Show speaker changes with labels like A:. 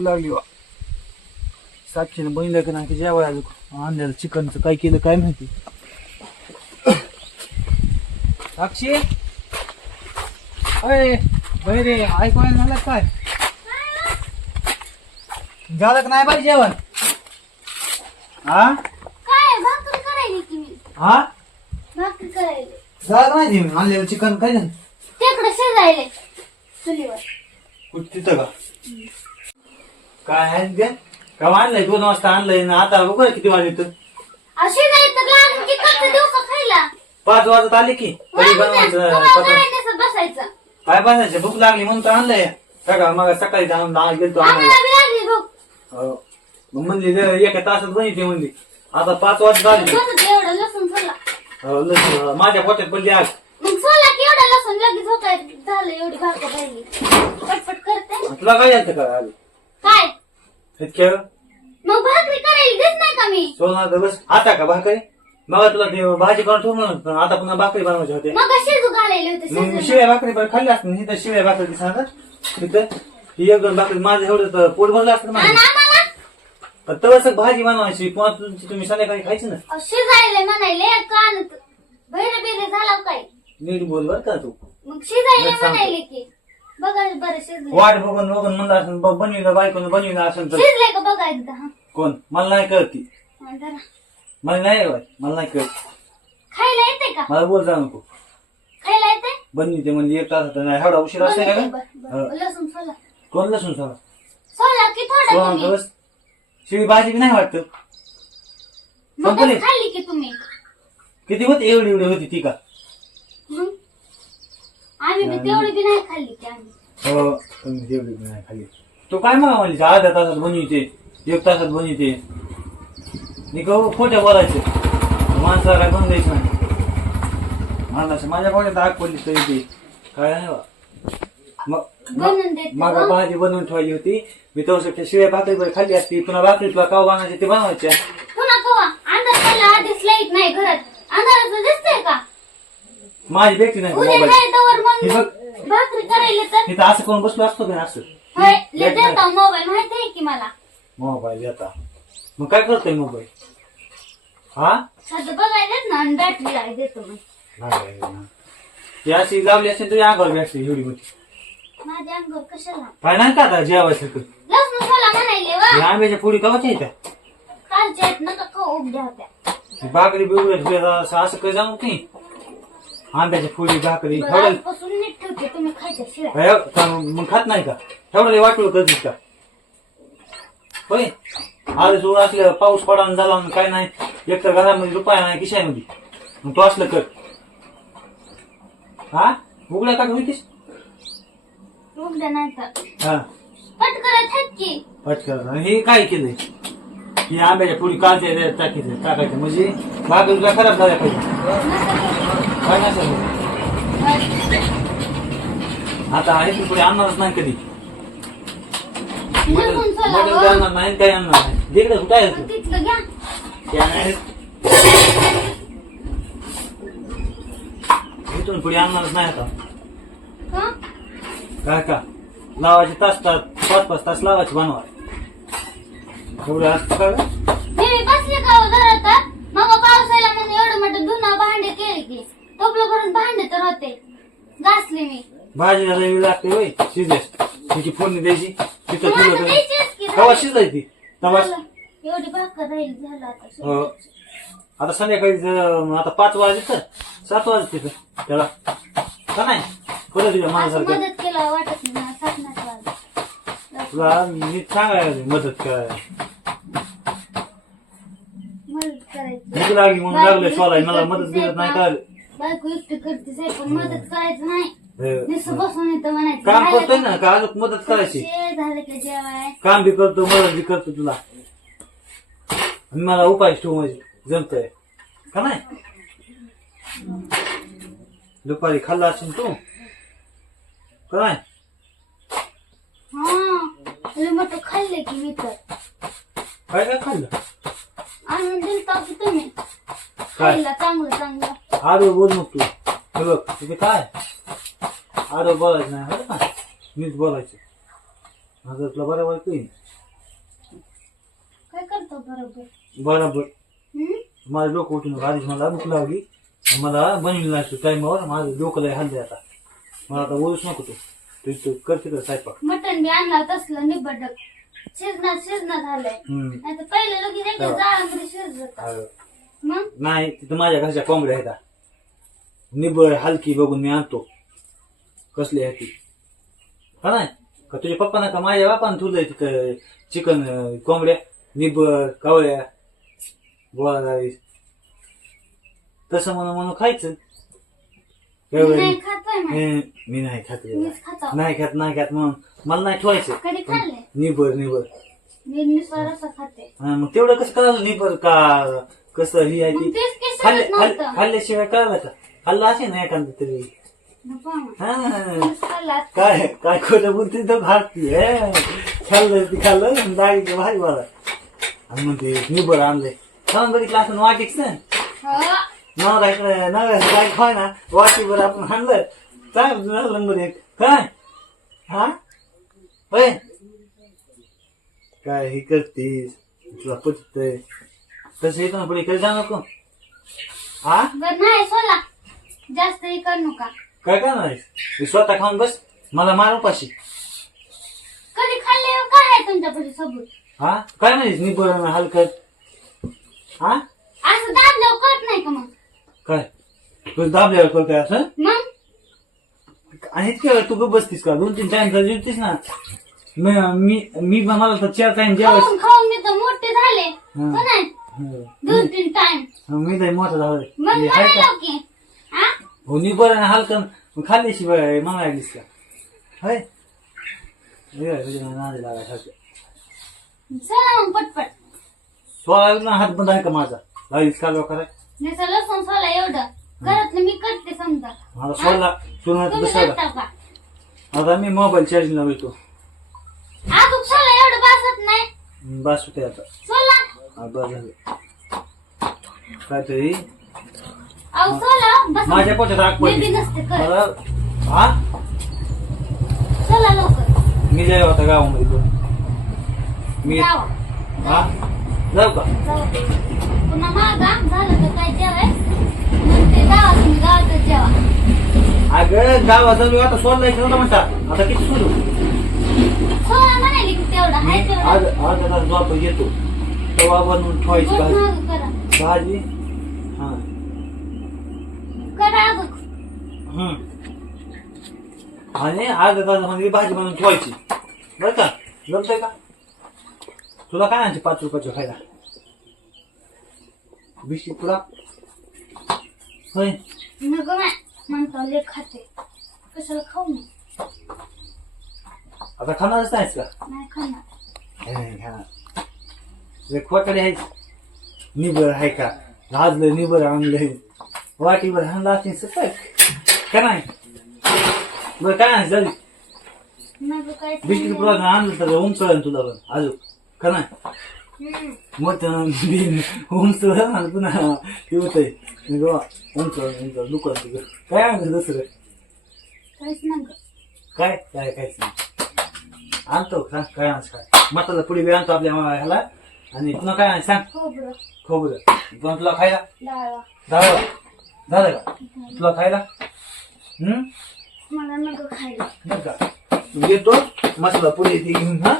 A: भूक लागली वा साक्षीने बहिणीला का नाही जेवाय अजून आणलेलं चिकनचं काय केलं काय माहिती? साक्षी? अय बहिणी रे ऐकू नाही झालं काय? झालं का नाही पाहिजे जेवण? हा
B: काय भाकरी करायली की मी?
A: हा
B: भाकरी करायली.
A: झालं नाही जेवण? आणलेलं चिकन काय झालं?
B: तिकडे शेजायले. चुलीवर.
A: कुठं तिथं का? काय आहे ते? का आणलंय दोन वाजता आणलंय ना आता बघ किती वाजले तर
B: अशी नाही तर लागून की कसं देऊ का खायला?
A: पाच वाजत आले की. बनवायचं.
B: बसायचं.
A: काय बनायचं भूक लागली म्हणून तर आणलंय. सकाळ मग सकाळी जाऊन आ- गेलतो
B: आम्हाला.
A: आणायला
B: बी लागली भूक.
A: हो. मग म्हणली "जरा एका तासात बनिते म्हणली. आता पाच वाजत आली.
B: एवढं लसूण सोला.
A: हो, लसूण, माझ्या पोटात पडली आग
B: मग सोला की एवढं लसूण लगेच होत झालं एवढी भाकर राहिली. पटपट करते.
A: तुला काय झालं का? आली इतक्या
B: मग भाकरी करायला देत नाही का मी?
A: सोना तर बस. आता का भाकरी? मग तुला ते भाजी करून ठेवून म्हणून. आता पुन्हा भाकरी बनवायची होते.
B: मग शिजू घालायले होते
A: मग
B: शिजून.
A: भाकरी पण खाल्ली असते ही तर शिळ्या भाकरी दिसणार तिथं ही एक दोन भाकरी माझं एवढं तर पोट भरलं असतं
B: आणि
A: माझं.
B: आम्हाला?
A: पण तवस भाजी बनवायची. पुन्हा तुमची तुम्ही संध्याकाळी खायची ना.
B: अहो, शिजायले म्हणायले कान बहिरे बिरे झाला काय?
A: नीट बोल बर का तू.
B: मग शिजायले
A: सांगतो.
B: म्हणायले की. बघा बरं शिजले.
A: वाट बघून बघून म्हणलं असं बनविलं बायकोनं बनविलं असं तर.
B: शिजले का बघा एकदा हा?
A: कोण? मला नाही कळत. ती
B: हा, जरा.
A: मला नाही कळत मला नाही कळत.
B: खायला येते का?
A: मला बोल जा नको.
B: खायला येते?
A: बनविते म्हणजे एक तास नाही. एवढा उशीर असते का? ग?
B: बरं. लसूण सोला.
A: कोण लसूण
B: सोला? की थोडा
A: सोळा
B: तुम्ही?
A: दिवस शिवी भाजी बी नाही वाटत.
B: मग
A: संपली.
B: खाल्ली की तुम्ही?
A: किती होती? एवढी एवढी होती ती का?
B: मग? आम्ही बी तेवढी बी नाही खाल्ली आम्ही.
A: हो तुम्ही तेवढी बी नाही खाली तो काय मग म्हणजे अर्ध्या तासात बनविते एक तासात बनविते मी कहू खोट्या बोलायचं. माणसाला काय बनवून द्यायचं नाही. माणसाचं माझ्या पोटात आग पडली तरी ती काय नाही बा. मग
B: बनवून देते
A: मग. भाजी बनवून ठेवायची होती. मी तो शिळ्या भाकरी बरं खाल्ली असती. पुन्हा भाकरी तुला काव बनायचे ते बनवायच्या
B: पुन्हा कवा? अंधार पडला आधीच लाइट नाही घरात. अंधाराचं दिसतंय का?
A: माझी भेटली नाही
B: उद्या
A: मोबाईल
B: नाही तवर मग
A: हे बघ.
B: भाकरी करायला तर?
A: तिथं असं करून बसलो असतो का असं?
B: होय लय
A: भेट नाही.
B: देता मोबाईल माहिती आहे की मला?
A: मोबाईल येता. मग काय करतोय मोबाईल हा?
B: साधं बघायला देत ना आणि बॅटरी देतो मग
A: ती अशी लावली असेल तुझ्या अंगावर भेटली एवढी मोठी.
B: माझ्या अंगावर कशाला?
A: काय नाही का आता जेवायचं
B: लसूण सोला म्हणायले वा.
A: या आंब्याच्या पुढी कवाच्या येत्या
B: कालच्या आहेत खाऊ उघड्या होत्या.
A: बिगडी असं असं काही जाऊ की? आंब्याच्या पुढी भाकरी
B: बरं,
A: ठेवलं
B: आजपासून नीट ठेवते तुम्ही खायच्या शिवाय.
A: अय, का मग खात नाही का? ठेवलं वाटलं करतीस का होय? आज जोर असलं पाऊस पडा झाला काय नाही एक तर घरामध्ये रुपया नाही खिशामध्ये. मग तू असलं कर. हा? उघड्या का होतीस
B: उघड्या नाही तर
A: हा.
B: की.
A: पटकन. आणि हे काय केलंय ही आंब्याच्या पुढी कालच्या टाकीचं टाकायचं म्हणजे भाकर तुला खराब झाल्या पाहिजे. आता आहे तू पुढे आणणारच नाही कधी. मटण. आणणार नाही काही आणणार नाही. कुठं आहे तू?
B: तिथलं घ्या.
A: त्या नाही. इथून पुढे आणणारच नाही आता.
B: हं?
A: काय का? लावायचे तास तास पाच पाच तास लावायचे बनवा एवढं असतं का गं?
B: मी बसले का हो घरात? मग पावसाला म्हणून एवढं मोठं धुणं भांडे केले की. टोपलं भरून भांडे तर होते. घासले मी.
A: भाजीला लई लागते होय शिजेस तिची फोडणी द्यायची तिथं
B: द्यायचीच की
A: तवा शिजायची तवा
B: झालं. एवढी भाकर राहील झालं आता
A: हो. आता संध्याकाळी आता पाच वाजले तर सात वाजते तर त्याला. का नाही? बरं तुझ्या
B: असं
A: माझ्यासारखं
B: मदत केला वाटत नाही मला.
A: तुला नीट सांगायला मदत करायला.
B: मदत करायची.
A: भूक लागली म्हणून लागले सोलाय. मला मदत बिदत नाही करायला.
B: बायको एकटी करते साहेब पण मदत करायचं नाही. नुसतं बसून येतं म्हणायचं
A: काम करतोय? ना का अजून मदत करायची?
B: शे झालं की जेवाय?
A: काम बी करतो मदत बी करतो तुला. आणि मला उपाय ठेवू म्हणजे जमतंय. का नाही? दुपारी खाल्ला असेल तू? का नाही?
B: हा खाल्ले की मी तर.
A: काय काय खाल्लं?
B: आणून दिलता की तुम्ही. खायला चांगलं चांगलं.
A: आडो बोल मग तू. हे बघ तुझे काय? आडो बोलायचं नाही बरं का? मीच बोलायचं. माझं तुला
B: बरोबर?
A: बरोबर.
B: हम्म?
A: माझं डोकं उठून. आधीच मला भूक लागली. आणि मला बनवली नाही टाईमावर माझं डोकं लय हल्ले आता. मला आता बोलूच नको तू. तू तू करते का स्वयंपाक.
B: मटण बी आणला तसलं निबडक शिजणार शिजणार झालंय.
A: हम्म.
B: नाही तर पहिलं एका
A: हो.
B: जाळामध्ये शिजत मग?
A: नाही तिथं माझ्या घरच्या कोंबड्या आहेत. निबळ हलकी बघून मी आणतो. कसली आहे ती? का नाही का तुझ्या पप्पा का माझ्या बापानं ठेवलंय तिथं चिकन कोंबड्या? निबळ कवळ्या? बोळा जावीस तसं म्हणून म्हणून खायचं.
B: मी
A: हे, मी नाही खात नाही खात नाही खात म्हणून. मला नाही ठेवायचं. निबर निबर हा, मग तेवढं कसं करायला निबर का कसं ही आहे ती? खाल्ल्याशिवाय कळलं का? खाल्लं असे ना एखादं तरी.
B: ना.
A: हा. काय काय खोटं बोलते तर हे. खाल्लं ती खाल्लं डाळीचं भारी मला. आणि म्हणते निबर आणले खाऊन बघितलं असं वाटीच? ना. नवरा इकडे नवरा काय खाय ना वाटीवर आपण आणलं. झालं नंबर एक? काय? हा? होय? काय हे करतीस? तुला पटतंय. तसं इकडं पुढे इकडे जाऊ नको. हा?
B: बरं नाही सोला जास्त हे कर नका.
A: काय करणार आहेस? तू स्वतः खाऊन बस. मला मार उपाशी.
B: कधी खाल्ले हो? काय आहे तुमच्यापाशी सबूत?
A: हा? काय म्हणलीस निबर हलकत हा?
B: असं दाबल्यावर कळत नाही का मग?
A: काय? तू दाबल्यावर करतोय असं?
B: मग?
A: आणि इतक्या वेळ तू गप्प बसतीस का? दोन तीन टाइम तर जेवतीस ना. मी मी मी पण मला तर चार टाइम जेवायचं.
B: खाऊन खाऊन मी तर मोठे झाले.
A: हं.
B: हो नाही
A: हं.
B: दोन तीन टाइम
A: मी तर मोठा
B: मग
A: का
B: की हा
A: हो निबर आणि हलकन खाल्ली शिवाय मला लागलीस का होय? नादी लागायसारखं.
B: चला मग पटपट.
A: सोळा हात बंद आहे का माझा? लागलीस कालवा कराय.
B: नाही लसूण सोला एवढं. घरातलं मी करते समजा.
A: मला सोडला
B: तुम्ही का?
A: आता मी मोबाईल चार्जिंग लावतो
B: अजून सोला एवढं बसत नाही.
A: बस होते आता.
B: सोला
A: हा, बस झालं. काहीतरी
B: अहो सोला बस.
A: माझ्या पोटात आग
B: मी
A: पडली
B: बी नसते करत
A: मला हा?
B: चला लवकर.
A: मी जाऊ आता गावामध्ये पण. मी
B: जावा.
A: हा? जाऊ का?
B: जाऊ. पुन्हा मागा झालं तर काय जेवाय? मग ते जावा तुम्ही गावातच जेवा.
A: अगं गावात जाऊ आता सोडला इकडे नव्हता म्हणता. आता किती सोडू?
B: सोळा म्हणाली की तेवढं
A: मी
B: हाय तेवढं.
A: आज आज आता झोप येतो. तवा बनवून ठेवायची भाजी.
B: मागं करा.
A: भाजी?
B: करा अगं
A: हम्म. आणि अर्ध्या तासामध्ये भाजी बनवून ठेवायची. बरं का? जमतंय का? तुला काय आणते पाच रुपयाचं खायला? बिस्किट तुला? होय.
B: नको नाही म्हणतो लेट खाते. कशाला खाऊ नये
A: आता खाणारच नाहीस का?
B: नाही खाणार.
A: हे नाही खाणार तुझे खोकडे आहेत निबर आहे का? लाजलं निबर आणलंय. वाटीवर हाणला असेल सतत का नाही बरं काय नाही झाली
B: नको काय
A: बिस्किट तुला आणलं तर उमसळन तुला पण अजून का नाही
B: हम्म.
A: मोठं उमसळ आणि पुन्हा हे होतंय उमसळ उमसळ दुकान तुझं काय आणलं दुसरं
B: काहीच नको
A: काय काय काहीच नाही आणतो सांग काय आणस काय मसाला पुढे बी आणतो आपल्या ह्याला आणि पुन्हा काय आणस सांग
B: खोबरं
A: खोबरं पुन्हा तुला खायला
B: डाळवा
A: झालं झालं का? तुला खायला? हम्म? येतो मसाला पुढे येते घेऊन हा?